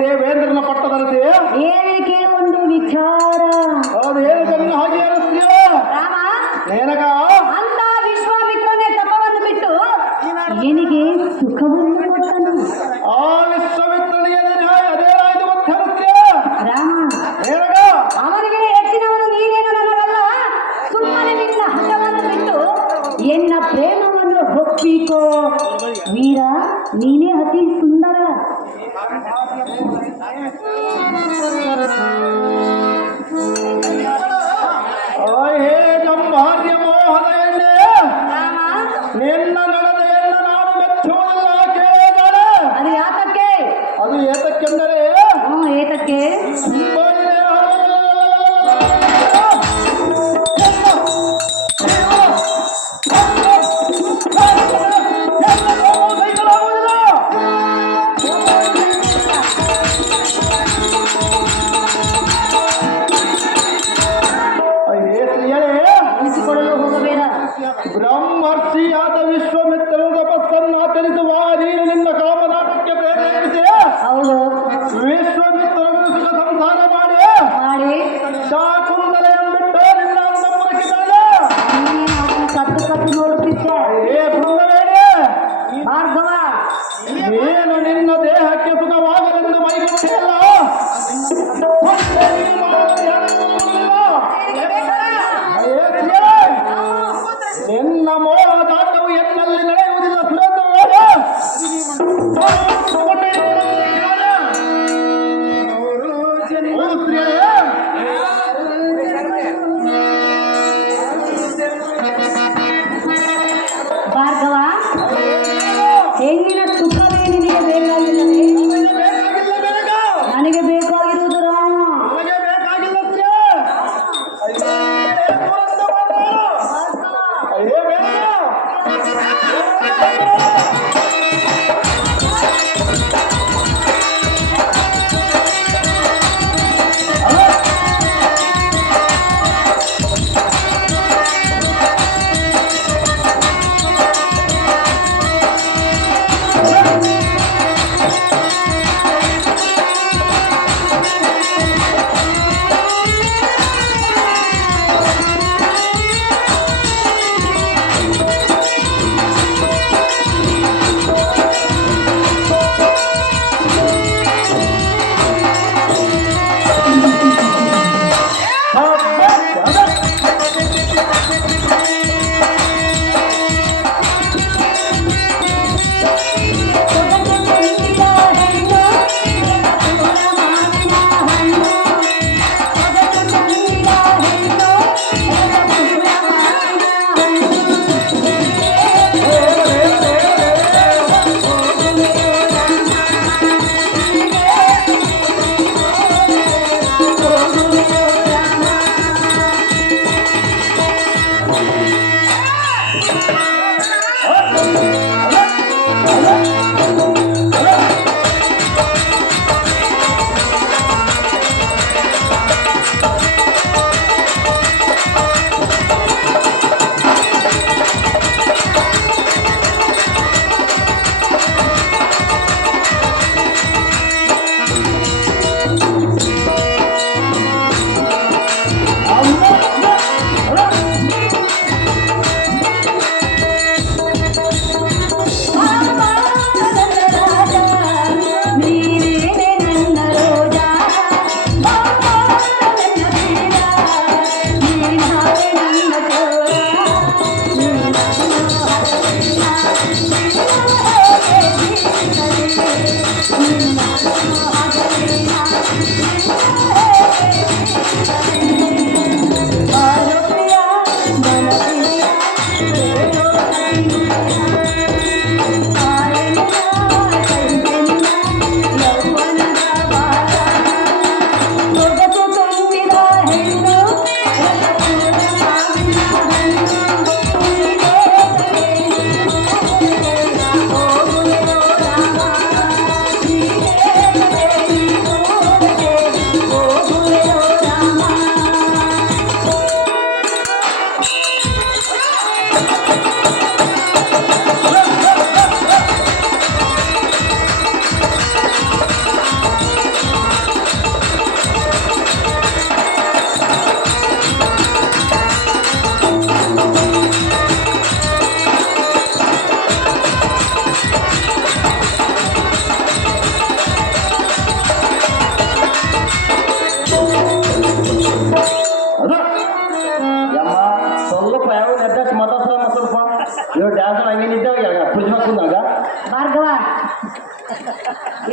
ದೇವೇಂದ್ರನ ಪಟ್ಟದರತಿ ಏನು ಕೇಳು ಒಂದು ವಿಚಾರ. ಹೌದು, ಏನು ಹಾಗೆ ರಾಮ, ಏನಗ ಅಂತ ವಿಶ್ವಾಮಿತ್ರನೇ ತಪವನ್ನು ಬಿಟ್ಟು ಏನಿಗೆ ಸುಖವನ್ನು ಕೊಟ್ಟನು. ಆ ವಿಶ್ವಾಮಿತ್ರನಿಗೆ ಅದೇನಾಯ್ತು ಅಂತ ಹೇಳುತ್ತೆ ರಾಮ. ಏನಗ ಅವನಿಗೆ ಹೆಚ್ಚಿನವನು ನೀನೇನು ನನಗಲ್ಲ, ಸುಮ್ಮನೆ ನಿನ್ನ ಹಠವನ್ನು ಬಿಟ್ಟು ಎನ್ನ ಪ್ರೇಮವನ್ನು ಒಪ್ಪಿಕೋ ವೀರ, ನೀನೇ ಅತಿ ಸುಂದರ. ಹೇ ಗಂಭಾರ್ಯ ಮೋಹದ ಎಣ್ಣೆ, ನಿನ್ನ ನಡೆದ ಎಣ್ಣ ನಾನು ಮೆಚ್ಚುವುದಿಲ್ಲ ಕೇಳಿದಾಳೆ. ಅದು ಯಾತಕ್ಕೆ? ಅದು ಏತಕ್ಕೆಂದರೆ ಏತಕ್ಕೆ ಬ್ರಹ್ಮರ್ಷಿಯಾದ ವಿಶ್ವಾಮಿತ್ರನ ತಪಸ್ಸನ್ನು ಆಚರಿಸುವ ನೀನು ನಿನ್ನ ಕಾಮನಾಟಕ್ಕೆ ಪ್ರೇರೇಪಿಸಿ ಹೌದು ವಿಶ್ವಾಮಿತ್ರನ ಸುಖ ಸಂಸಾರ ಮಾಡಿ ಶಾಕುಂತಲೆ ಎಂಬಿಟ್ಟು ನಿನ್ನ ಅಂತಃಪುರಕ್ಕಿದ್ದಾಳೆ. ಕತ್ತು ಕತ್ತು ನೋಡುತ್ತಿದ್ದೆ. ಭಾರ್ಗವ, ನೀನು ನಿನ್ನ ದೇಹಕ್ಕೆ ಸುಖವಾಗಲೆಂದು ಮೈಗೊಟ್ಟಿಲ್ಲ. ನಿನ್ನ ಮೋಹದಾಟವು ಎನ್ನಲ್ಲಿ ನಡೆಯುವುದಿಲ್ಲ ಸುರೇಂದ್ರ. ಭಾರ್ಗವ, ಹೆಣ್ಣಿನ ಸುಖವೇ ನಿನಗೆ ಬೇಕಾಗಿಲ್ಲವೇ? ನನಗೆ ಬೇಕಾಗಿರುವುದು ರಾಮ. ಅಲ್ಲ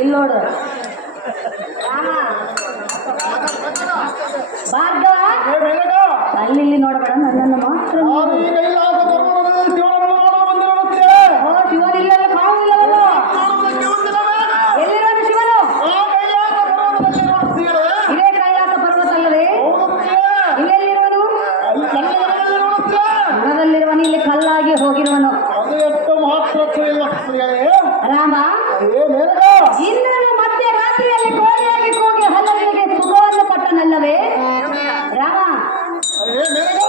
ಇಲ್ಲಿ ನೋಡು ರಾಮ ಭಾರ್ಗವ ಏ ಮೇನಕ, ಅಲ್ಲಿ ಇಲ್ಲಿ ನೋಡಬೇಡ ನನ್ನನ್ನು ಮಾತ್ರ ನೋಡು. ನಾನು ಈ ಕೈಲಾಸ ಪರ್ವತದಲ್ಲಿ ಶಿವನನ್ನು ನೋಡಲು ಬಂದಿರುತ್ತೇನೆ. ಶಿವನಿಲ್ಲಲ್ಲ ಕಾವಿಲ್ಲವಲ್ಲ ನೋಡುವುದಕ್ಕೆ ಒಂದಿನ ಮೇನಕ. ಎಲ್ಲಿರೋದು ಶಿವನು ಆ ಕೈಲಾಸ ಪರ್ವತದಲ್ಲಿ ನೋಡುತ್ತೀಯೇ? ಇದೇ ಕೈಲಾಸ ಪರ್ವತ ಅಲ್ಲವೇ ಹೌದುತ್ತೀಯೇ? ಇಲ್ಲೆಲ್ಲಿರುವನು ಅಲ್ಲಿ ನನ್ನ ಮನೆಯಲ್ಲಿ ನೋಡುತ್ತೀಯೇ? ಮನದಲ್ಲಿರುವನು ಇಲ್ಲಿ ಕಲ್ಲಾಗಿ ಹೋಗಿರುವನು ಅದು ಎಷ್ಟು ಮಹತ್ವಕ್ಕೂ ಇಲ್ಲ ಸ್ತ್ರೀಯರೇ. ರಾಮ ಏ ಮೇನಕ, ಇಂದ್ರನು ಮತ್ತೆ ರಾತ್ರಿಯಲ್ಲಿ ಕೋಣೆಯಾಗಿ ಕೂಗಿ ಹಲ್ಲಗಳಿಗೆ ಸುಖವನ್ನು ಪಟ್ಟನಲ್ಲವೇ ರಾಮ ಏ ಮೇನಕ,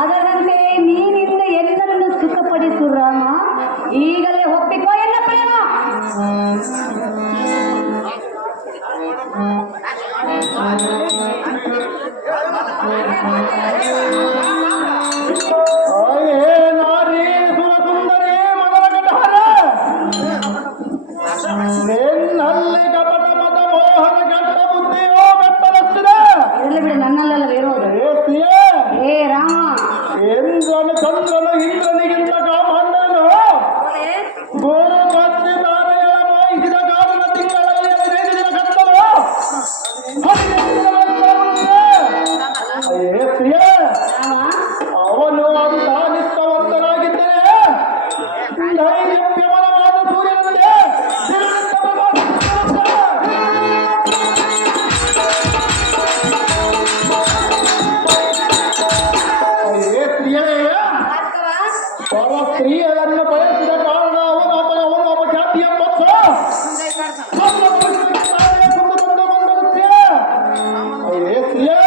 ಅದರಂತೆ ನೀನಿಂದ ಎಲ್ಲರನ್ನು ಸುಖಪಡಿಸು ರಾಮ ಈಗಲೇ ಒಪ್ಪಿಕೋ ಎಲ್ಲ ಪ್ರೇಮ ಅಯ್ಯೇ ನಾರಿ ಸುರಸುಂದರಿ ಮನದ ಕಟಾರ, ನಿನ್ನಲ್ಲಿ ಕಪಟ ಮತ ಮೋಹನ ಕೆಟ್ಟ ಬುದ್ಧಿಯೋ ಬೆಟ್ಟದಷ್ಟಿದೆ. ಇರಲಿ ಬಿಡು ನನ್ನಲ್ಲ ಇರೋದು ಏ ಸ್ತ್ರೀಯೇ, ಏ ರಾಮ ಇಂದ್ರನು ಚಂದ್ರನು ಇಂದ್ರನಿಗಿಂತ ಕಾಮಣ್ಣನು ಗೋರು ಕತ್ತಿ ತಾರೆಗಳ ಮಾಯಿಸಿದ ಕಾರಣ ತಿಂಗಳಲ್ಲಿ ರೇಗಿದ ಕತ್ತಲು ಏ ಸ್ತ್ರೀಯೇ, ರಾಮ ಅವನು ಅಂತ ನಿಷ್ಠವಂತನಾಗಿದ್ದರೆ ನೈರ್ಯಮ್ಯವನವಾದ ಸೂರ್ಯನಂತೆ ದಿನದಿಂದ ಪ್ರಕಾಶಿಸುತ್ತಿರುತ್ತಾನೆ. ಏ ಸ್ತ್ರೀಯರೇ, ಪರ ಸ್ತ್ರೀಯರನ್ನು ಬಯಸಿದ ಕಾರಣ ಅವನು ಅಪಖ್ಯಾತಿಯ ಪಕ್ಷ ಏ ಸ್ತ್ರೀಯೇ,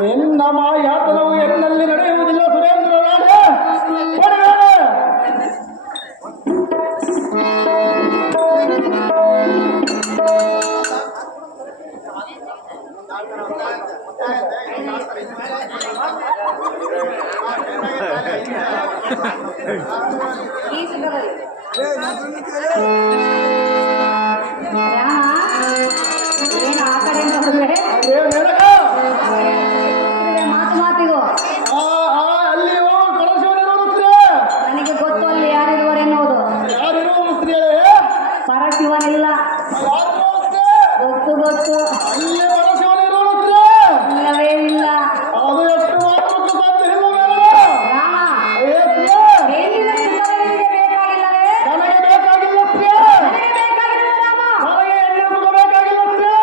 ನಿನ್ನ ಮಾಯಾತನವು ಎನ್ನಲ್ಲಿ ನಡೆಯುವುದಿಲ್ಲ ಸುರೇಂದ್ರ ರಾಜ. ಏನು ಆ ಕಡೆ ಅಂತ ಹೋದ್ರೆ ಅದೇ ಮೇಡಕ, ಮಾತು ಮಾತಿಗೂ ಅಲ್ಲಿ ಕಳಶವನೇ ನೋಡುತ್ತೀರ. ನನಗೆ ಗೊತ್ತು ಅಲ್ಲಿ ಯಾರಿರುವರೆನ್ನುವುದು ಯಾರಿರುವ ಸ್ತ್ರೀಯರೇ? ಪರಶಿವನಿಲ್ಲ ಯಾರು ನೋಡುತ್ತೆ? ಗೊತ್ತು ಗೊತ್ತು ಅಲ್ಲಿ ಪರಶಿವನೇ ನೋಡುತ್ತೀರ. ಇಲ್ಲವೇ ಇಲ್ಲ ಅದು ಎಷ್ಟು ಮಾತ್ರಕ್ಕೂ ಸಾಧ್ಯ ಇಲ್ಲ ಮೇಡಕ. ರಾಮ ಏ ಸ್ತ್ರೀಯೇ, ಹೆಣ್ಣಿನ ಸುಖ ನಿನಗೆ ಬೇಕಾಗಿಲ್ಲವೇ ನನಗೆ ಬೇಕಾಗಿಲ್ಲ ಸ್ತ್ರೀಯೇ. ನನಗೆ ಬೇಕಾಗಿಲ್ಲ ರಾಮ ನನಗೆ ಹೆಣ್ಣು ಸುಖ ಬೇಕಾಗಿಲ್ಲ ಸ್ತ್ರೀಯೇ.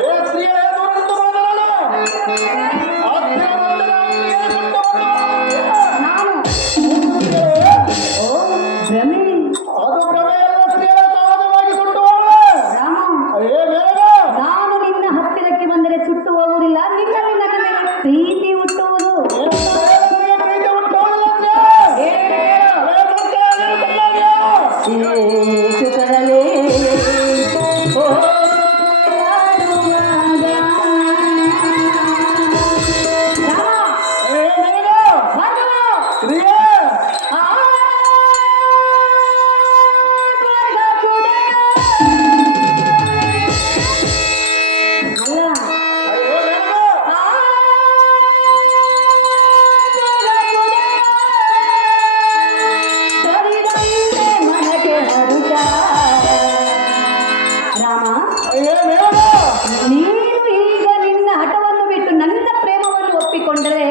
ಏ ಸ್ತ್ರೀಯೇ, ದೂರದಿಂದ ಮಾತನಾಡು. ಹತ್ತಿರದಲ್ಲಿ ನಾನು ನಿನಗೆ ಕೊಟ್ಟವನು. ನಾನು ಸ್ತ್ರೀಯೇ, ಓ ಭ್ರಮೆ ಅದು ಪ್ರಮೇಯಲ್ಲ ಸ್ತ್ರೀಯೇ, ಸಹಜವಾಗಿ ಸುಟ್ಟುವವಳು. ರಾಮ ಏ ಮೇಡಕ, ನಾನು ನಿನ್ನ ಹತ್ತಿರಕ್ಕೆ ಬಂದರೆ ಸುಟ್ಟು ಹೋಗುವುದಿಲ್ಲ ನಿನ್ನಲ್ಲಿ ನನ್ನ ಮೇಲೆ ಪ್ರೀತಿ ಹುಟ್ಟುವುದು ನನಗೆ ಪ್ರೀತಿ ಹುಟ್ಟುವವಳು ಸ್ತ್ರೀಯೇ. ಏ ಸತ್ಯ, ನೀನು ಚೆನ್ನಾಗಿಯಾ? ಸುಖದಲೇ ಓ ಯಾರುವಾಗ. ರಾಮ ಏ ಮೇಡಕ, ಭಾರ್ಗವ, ಸ್ತ್ರೀಯೇ, ಆ ಭಾರ್ಗ ಕೂಡ. ಅಲ್ಲ ಏ ಮೇಡಕ, ಆ ಭಾರ್ಗ ಕೂಡ. ಸರಿದಂತೆ ಮನಕ್ಕೆ ಹರುಷ. ರಾಮ ಏ ಮೇಡಕ, ನೀನು ಈಗ ನಿನ್ನ ಹಠವನ್ನು ಬಿಟ್ಟು ನನ್ನ ಪ್ರೇಮವನ್ನು ಒಪ್ಪಿಕೊಂಡರೆ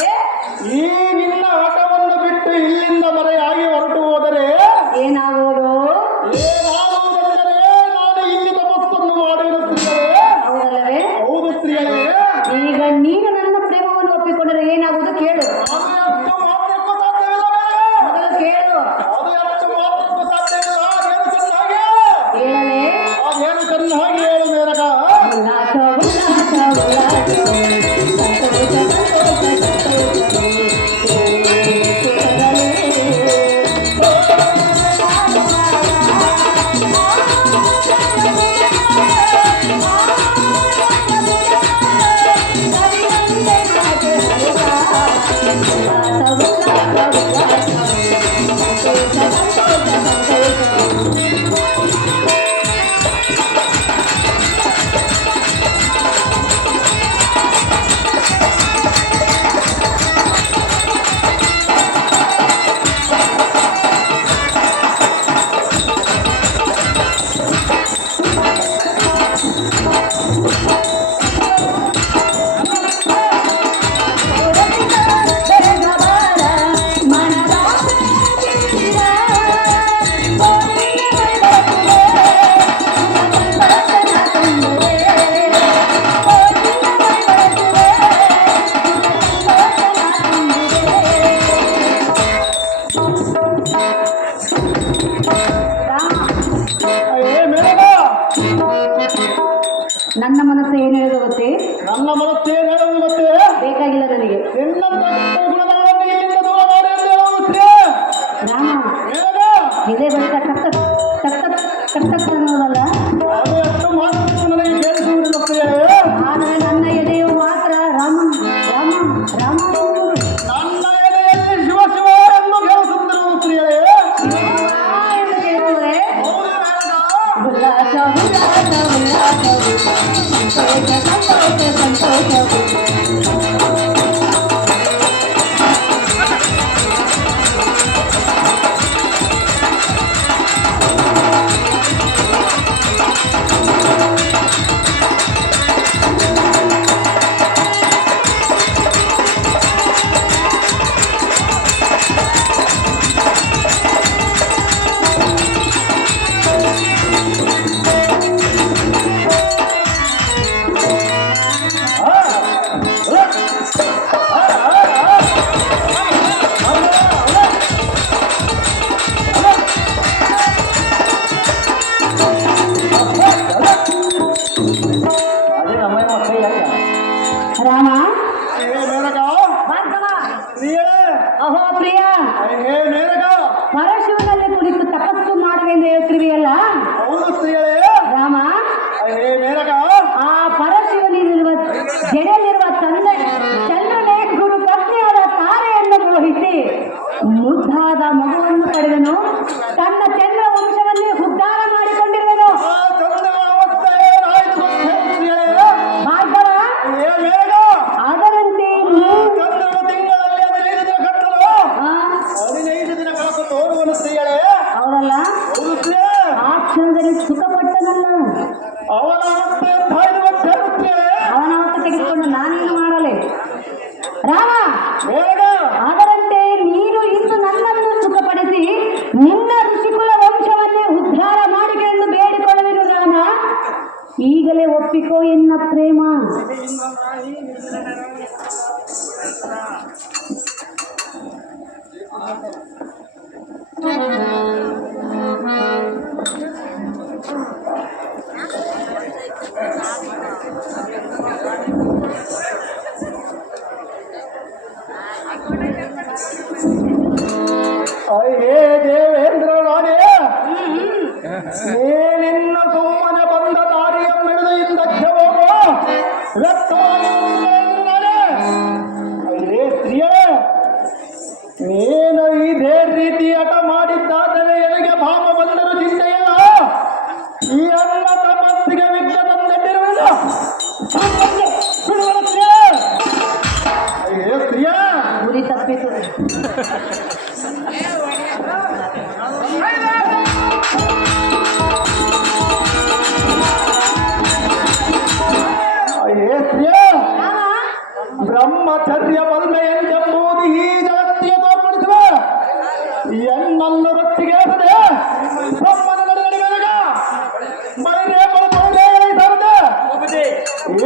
ಈ ನಿನ್ನ ಆಟವನ್ನು ಬಿಟ್ಟು ಇಲ್ಲಿಂದ ಮರೆಯಾಗಿ ಹೊರಟು ಹೋದರೆ ಏನಾಗುವುದು ಏನಾಗುವುದೆಂದರೆ ನಾನು ಇಲ್ಲಿ ತಪಸ್ಸನ್ನು ಮಾಡಿರುತ್ತೇನೆ. ಹೌದಲ್ಲವೇ ಹೌದು ಸ್ತ್ರೀಯರೇ, ಈಗ ನೀನು ನನ್ನ ಪ್ರೇಮವನ್ನು ಒಪ್ಪಿಕೊಂಡರೆ ಏನಾಗುವುದು ಕೇಳು ಅದು ಎಷ್ಟು ಮಾತ್ರಕ್ಕೂ ಸಾಧ್ಯವಿಲ್ಲ ಮೇಡಕ. ಮೊದಲು ಕೇಳು ಅದು ಎಷ್ಟು ಮಾತ್ರಕ್ಕೂ ಸಾಧ್ಯವಿಲ್ಲ. ಅದೇನು ಚೆನ್ನಾಗಿ ಹೇಳಲೇ ಅದೇನು ಚೆನ್ನಾಗಿ ಹೇಳು ಮೇಡಕ. ಉಲ್ಲಾಸ ಉಲ್ಲಾಸ ಉಲ್ಲಾಸ ಸಂತೋಷ ಸಂತೋಷ ಸಂತೋಷ ನನ್ನ ಮನಸ್ಸು ಏನು ಹೇಳೋದು ಗೊತ್ತೇ? ನನ್ನ ಮನಸ್ಸು ಏನು ಹೇಳೋದು ಗೊತ್ತೇ? ಬೇಕಾಗಿಲ್ಲ ನನಗೆ. ನಿನ್ನಂತ ಗುಣಗಳನ್ನು ಇಲ್ಲಿಂದ ದೂರ ಮಾಡಿ ಎಂದು ಹೇಳುವುದು ಸ್ತ್ರೀ. ರಾಮ ಹೇಳಗ ಇದೇ ಬಳಿಕ ಅನ್ನೋದಲ್ಲ, ಅದು ಎಷ್ಟು ಮಾತು ನನಗೆ ಕೇಳಿಸುವುದಿಲ್ಲ ಸ್ತ್ರೀ. ಆದರೆ ನನ್ನ ಎದೆಯು ಮಾತ್ರ ರಾಮ ರಾಮ ರಾಮ ನನ್ನ ಎದೆಯಲ್ಲಿ ಶಿವ ಶಿವ ಎಂದು ಕೇಳಿಸುತ್ತಿರುವ ಸ್ತ್ರೀಯೇ. ಎಂದು ಕೇಳಿದರೆ ಹೌದು ಹೇಳಗ. ಉಲ್ಲಾಸ ಉಲ್ಲಾಸ ಉಲ್ಲಾಸ ಸಂತೋಷ ಸಂತೋಷ ಸಂತೋಷ. ರಾಮ ಹೇ ಮೇನಕ ಭಾರ್ಗವ, ಸ್ತ್ರೀಯೇ. ಅಹೋ ಪ್ರಿಯ, ಹೇ ಮೇನಕ. ಪರಶಿವನಲ್ಲಿ ಕುಳಿತು ತಪಸ್ಸು ಮಾಡುವೆಂದು ಹೇಳ್ತಿರುವೆಯಲ್ಲ ಹೌದು ಸ್ತ್ರೀಯೇ. ರಾಮ, ಹೇ ಮೇನಕ. ಆ ಪರಶಿವನಿರುವ ಜಡೆಯಲ್ಲಿರುವ ತಂದೆ ಚಂದ್ರನೇ ಗುರು ಪತ್ನಿಯಾದ ತಾರೆಯನ್ನು ಮೋಹಿಸಿ ಮುದ್ದಾದ ಮಗುವನ್ನು ಪಡೆದನು. ತನ್ನ ಚಂದ್ರ ವಂಶವನ್ನೇ ಉದ್ಧಾರ ಮಾಡಿಕೊಂಡಿರುವನು. ಆ ಚಂದ್ರನ ಅವಸ್ಥೆ ಏನಾಯಿತು ಗೊತ್ತೇ ಸ್ತ್ರೀಯೇ? ಭಾರ್ಗವ, ಹೇ ಮೇನಕ. ಅದರಂತೆ ಚಂದ್ರನ ತಿಂಗಳಲ್ಲಿ 15 ದಿನ ಕಟ್ಟಲು 15 ದಿನ ಕಳಕು ತೋರುವನು ಸ್ತ್ರೀಯೇ. ಅವರಲ್ಲ ಹೌದು ಸ್ತ್ರೀಯೇ. ಆ ಕ್ಷಣದಲ್ಲಿ ಸುಖಪಟ್ಟನಲ್ಲ. ಅವನ ಅವಸ್ಥೆ ಎಂತಾಯಿತು ಗೊತ್ತೇ ಸ್ತ್ರೀಯೇ? ಅವನ ಹೊತ್ತು ತೆಗೆದುಕೊಂಡು ನಾನೇನು ಮಾಡಲಿ? ರಾಮ, ಮೇನಕ. ಅದರಂತೆ ನೀನು ಇಂದು ನನ್ನನ್ನು ಸುಖಪಡಿಸಿ ನಿನ್ನ ಋಷಿಕುಲ ವಂಶವನ್ನೇ ಉದ್ಧಾರ ಮಾಡಿಕೆಂದು ಬೇಡಿಕೊಳ್ಳುವೆನು ರಾಮ. ಈಗಲೇ ಒಪ್ಪಿಕೋ ಎನ್ನ ಪ್ರೇಮ. ಹೇ ದೇವೇಂದ್ರ ರಾಣಿ, ನೀನಿನ್ನ ಸುಮ್ಮನೆ ಬಂದ ದಾರಿಯನ್ನು ಹಿಡಿದು ಹಿಂದಕ್ಕೆ ಹೋಗು. ಹೇ ಸ್ತ್ರೀಯೇ, ನೀನು ಇದೇ ರೀತಿ ಹಠ ಮಾಡಿದ್ದಾದರೆ ನನಗೆ ಭಾವ ಬಂದರೂ ಚಿಂತೆಯಿಲ್ಲ. ಈ ಅನ್ನ ತಪಸ್ಸಿಗೆ ವಿಘ್ನ ತಂದಿಟ್ಟಿರುವುದಿಲ್ಲ. ಬಿಡುವಳ ಸ್ತ್ರೀಯೇ. ಹೇ ಸ್ತ್ರೀಯೇ, ಗುರಿ ತಪ್ಪಿತು. ಹೇ ಸ್ತ್ರೀಯೇ, ಬ್ರಹ್ಮಚರ್ಯ ಬಲ್ಮೆಯೆಂದೆಂಬುದು ಈ ಜಗತ್ತಿಗೆ ತೋರ್ಪಡಿಸುವೆ. ಎನ್ನನ್ನು ರೊಚ್ಚಿಗೆ ಹಾಕದೆ ಬ್ರಹ್ಮನ ನಡೆದಡಿ ಮೇಲಗ ಬಳಿರೇ ಬಳಿತೋಡೆ ಸಾರದೆ.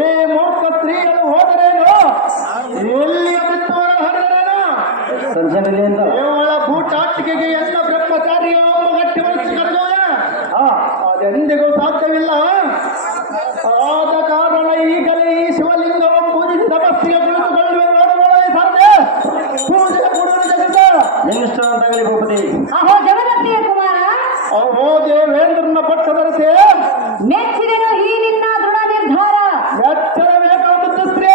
ಈ ಮೂರ್ಖ ಸ್ತ್ರೀಯನ್ನು ಹೋದರೇನು, ಎಲ್ಲಿಯ ಬಿತ್ತುವರ ಹರಿದರೇನು? ಕೇವಲ ಬೂಟಾಟಿಕೆಗೆ ಎಲ್ಲ ಬ್ರಹ್ಮಚಾರಿಯ ಒಬ್ಬ ಗಟ್ಟಿ ಮನಸ್ಸು ಕರೆದೋಯ ಅದೆಂದಿಗೂ ಸಾಧ್ಯವಿಲ್ಲ. ಆದ ಕಾರಣ ಈಗಲೇ ಈ ಶಿವಲಿಂಗವನ್ನು ಪೂಜಿಸಿ ತಪಸ್ಸಿಗೆ ಕುಳಿತುಕೊಳ್ಳುವೆ. ಸಾಧ್ಯ ಪೂಜೆ ಕೊಡುವ ಜಗತ್ತ ನಿನ್ನಿಷ್ಟಂತಾಗಲಿ ಭೂಪತಿ. ಅಹೋ ಜಗದತ್ತಿಯ ಕುಮಾರ, ಅಹೋ ದೇವೇಂದ್ರನ ಪಟ್ಟದರಸೆ, ಮೆಚ್ಚಿದೆನು ಈ ನಿನ್ನ ದೃಢ ನಿರ್ಧಾರ. ಎಚ್ಚರಬೇಕಾದದ್ದು ಸ್ತ್ರೀ.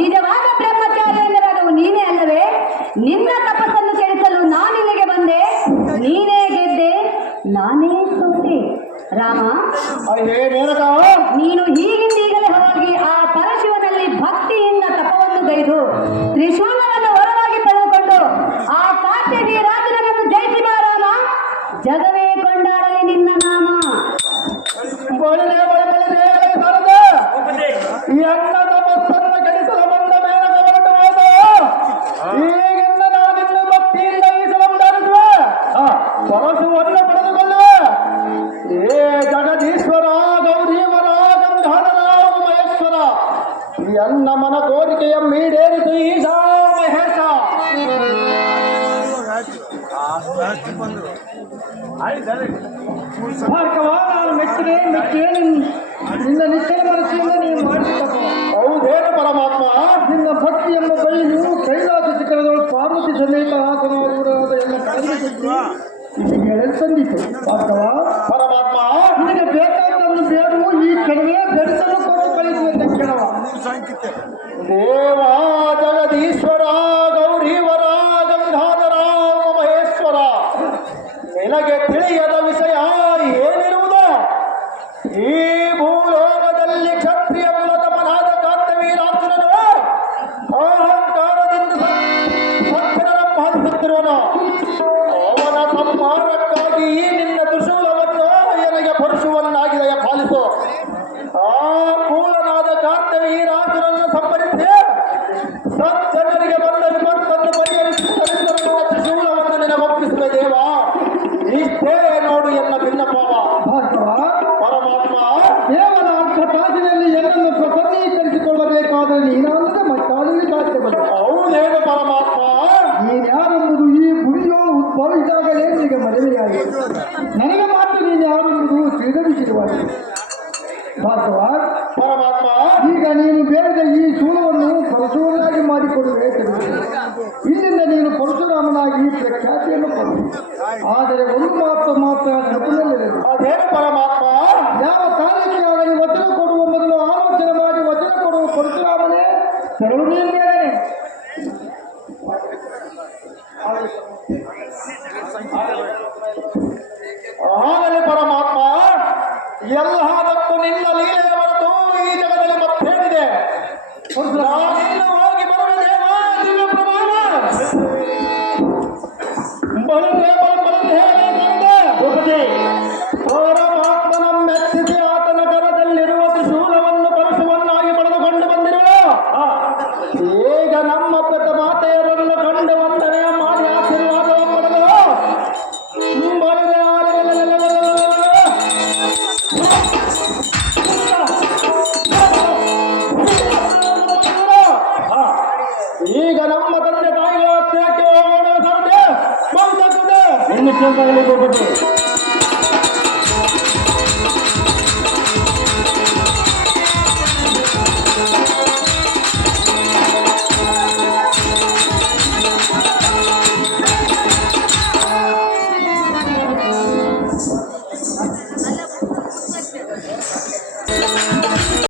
ನಿಜವಾದ ಬ್ರಹ್ಮಚಾರಿ ಎಂದರಾದವು ನೀನೇ ಅಲ್ಲವೇ? ನಿನ್ನ ತಪಸ್ಸನ್ನು ಕೆಡಿಸಲು ನಾನಿಲ್ಲಿಗೆ ಬಂದೆ. ನೀನೇ ಗೆದ್ದೆ, ನಾನೇ ಸೋತೆ. ರಾಮ, ಹೇ ಮೇನಕ, ನೀನು ಈಗಲೇ ಹೋಗಿ ಆ ಪರಶಿವನಲ್ಲಿ ಭಕ್ತಿಯಿಂದ ತಪವನ್ನು ಗೈದು ತ್ರಿಶೂಲವನ್ನು ಹೊರವಾಗಿ ಪಡೆದುಕೊಂಡು ಆ ಕಾಶಿ ರಾಜನನ್ನು ಜಯಿಸಿ ಬಾ ರಾಮ. ಜಗವೇ ಕೊಂಡಾಡಲಿ ನಿನ್ನ ನಾಮ. ಬಳಿರೇ ಬಳಿರೇ ಸಾರದೆ. ಈ ಅನ್ನ ತಪಸ್ಸನ್ನು ಕೆಡಿಸಲು ಬಂದ ಮೇನಕ ಹೊರಟು ಹೋದ. ಈಗಿಂದ ನಾನಿನ್ನು ಭಕ್ತಿಯಿಂದ ಈ ಸಲಂದಾರಿಸುವೆ. ಪರಶುವನ್ನು ಪಡೆದುಕೊಳ್ಳುವೆ. ಹೇ ಜಗದೀಶ್ವರ, ಗೌರೀವರ, ಗಂಗಾಧರ, ಮಹೇಶ್ವರ, ಈ ಅನ್ನ ಮನ ಕೋರಿಕೆಯ ಮೀಡೇರಿತು ಈಶಾ ಮಹೇಶ. ಭಾರ್ಗವ, ನಾನು ಮೆಚ್ಚಿದೆ ನಿನ್ನ ನಿಶ್ಚಯ ಮನಸ್ಸಿನಿಂದ ನೀನು ಮಾಡಿದ ಹೌದೇನು ಪರಮಾತ್ಮ? ನಿನ್ನ ಭಕ್ತಿಯನ್ನು ಬಳ್ಳಿಯು ಕೈಲಾಸ ಶಿಖರದೊಳು ಪಾರ್ವತಿ ಸಮೇತ ಆಸನಾರೂಢರಾದ ಎಲ್ಲ ಕಾರ್ಯಕ್ಕೆ ಇಲ್ಲಿಗೆ ತಂದಿತು. ಭಾರ್ಗವ ಪರಮಾತ್ಮ, ನಿನಗೆ ಬೇಕಾದನ್ನು ಬೇಡವು ಈ ಕ್ಷಣವೇ ಬೆಳೆಸಲು ಕೊಟ್ಟು ಕಳಿಸುವಂತ ಕ್ಷಣವ. ದೇವ ಜಗದೀಶ್ವರ ಗೌರೀವರ ಗಂಗಾಧರ ಮಹೇಶ್ವರ, ನಿನಗೆ ತಿಳಿಯದ ವಿಷಯ ಏನಿರುವುದು? ಈ ಭೂಲೋಕದಲ್ಲಿ ಕ್ಷತ್ರಿಯ ಕುಲತಮನಾದ ಕಾರ್ತವೀರಾರ್ಜುನನು ಅಹಂಕಾರದಿಂದ ಸತ್ಯನನ್ನು ಬಾಧಿಸುತ್ತಿರುವನು. ಅವನ ಸಂಹಾರಕ್ಕಾಗಿ ನಿನ್ನ ತ್ರಿಶೂಲವನ್ನು ನನಗೆ ಪರಶುವನ್ನಾಗಿದೆ ಪಾಲಿಸು. ಆ ಕೂಲನಾದ ಕಾರ್ತವೀರಾರ್ಜುನನ್ನು ಸಂಪರಿಸಿ ಸಜ್ಜನರಿಗೆ ಬಂದ ವಿಪತ್ತನ್ನು ಪರಿಹರಿಸುವುದರಿಂದ ತ್ರಿಶೂಲವನ್ನು ನಿನಗೆ ಒಪ್ಪಿಸುವೆ ದೇವ. ಇಷ್ಟೇ ನೋಡು ಎನ್ನ ಭಿನ್ನಪಾವ. ಪರಮಾತ್ಮ, ಕೇವಲ ಅರ್ಥ ತಾಸಿನಲ್ಲಿ ಎಲ್ಲನ್ನು ಪ್ರಸನ್ನೀಕರಿಸಿಕೊಳ್ಳಬೇಕಾದರೆ ನೀನಾದರೆ ಮತ್ತಾದರೂ ಸಾಧ್ಯವಿಲ್ಲ. ಹೌದೇನು ಪರಮಾತ್ಮ? ನೀನ್ಯಾರೆಂಬುದು ಈ ಭೂಮಿಯೊಳು ಉದ್ಭವಿಸಿದಾಗಲೇ ನಿನಗೆ ಮದುವೆಯಾಗಿದೆ. ನನಗೆ ಮಾತ್ರ ನೀನು ಯಾರೆಂಬುದು ತಿಳಿದಿರುವಾಗಿದೆ. ಭಾರ್ಗವ ಪರಮಾತ್ಮ, ಈಗ ನೀನು ಬೇಡಿದ ಈ ಶೂಲವನ್ನು ಪರಶುವನ್ನಾಗಿ ಮಾಡಿಕೊಡುವೆ. ಇಲ್ಲಿಂದ ನೀನು ಪರಶುರಾಮನಾಗಿ ಪ್ರಖ್ಯಾತಿಯನ್ನು ಪಡೆದು, ಆದರೆ ಒಂದು ಮಾತ್ರ ನೆನಪಿನಲ್ಲಿದೆ. ಅದೇನು ಪರಮಾತ್ಮ? ಯಾವ ಕಾರ್ಯಕ್ಕೆ ಆಗಲಿ ವಚನ ಕೊಡುವ ಮೊದಲು ಆಲೋಚನೆ ಮಾಡಿ ವಚನ ಕೊಡುವ ಪರಶುರಾಮನೇ ತೆರಳು ನೀಡಿದ್ದೇನೆ. ಆಗಲಿ ಪರಮಾತ್ಮ, ಎಲ್ಲದಕ್ಕೂ ನಿನ್ನ ಲೀಲೆಯ ಹೊರತು ಈ ಜಗದಲ್ಲಿ ಮತ್ತೇನಿದೆ? ನಾನಿನ್ನು ಹೋಗಿ ಬರುವ ದೇವ ದಿವ್ಯ ಪ್ರಮಾಣ ಪರಮಾತ್ಮನ ಮೆಚ್ಚಿಸಿ ಆತನ ಕರದಲ್ಲಿರುವ ತ್ರಿಶೂಲವನ್ನು ಪರಶುವನ್ನಾಗಿ ಪಡೆದುಕೊಂಡು ಬಂದಿರುವ ಈಗ ನಮ್ಮ ಮಾತೆಯರನ್ನು ಕಂಡು ವಂದನೆ ಮಾಡಿ ಆಶೀರ್ವಾದ ಪಡೆದು ಈಗ ನಮ್ಮ ತಂದೆ ತಾಯಿಗಳ ಹತ್ತಿರಕ್ಕೆ ಹೋಗೋಣ ಸಾಧ್ಯ. ಇನ್ನು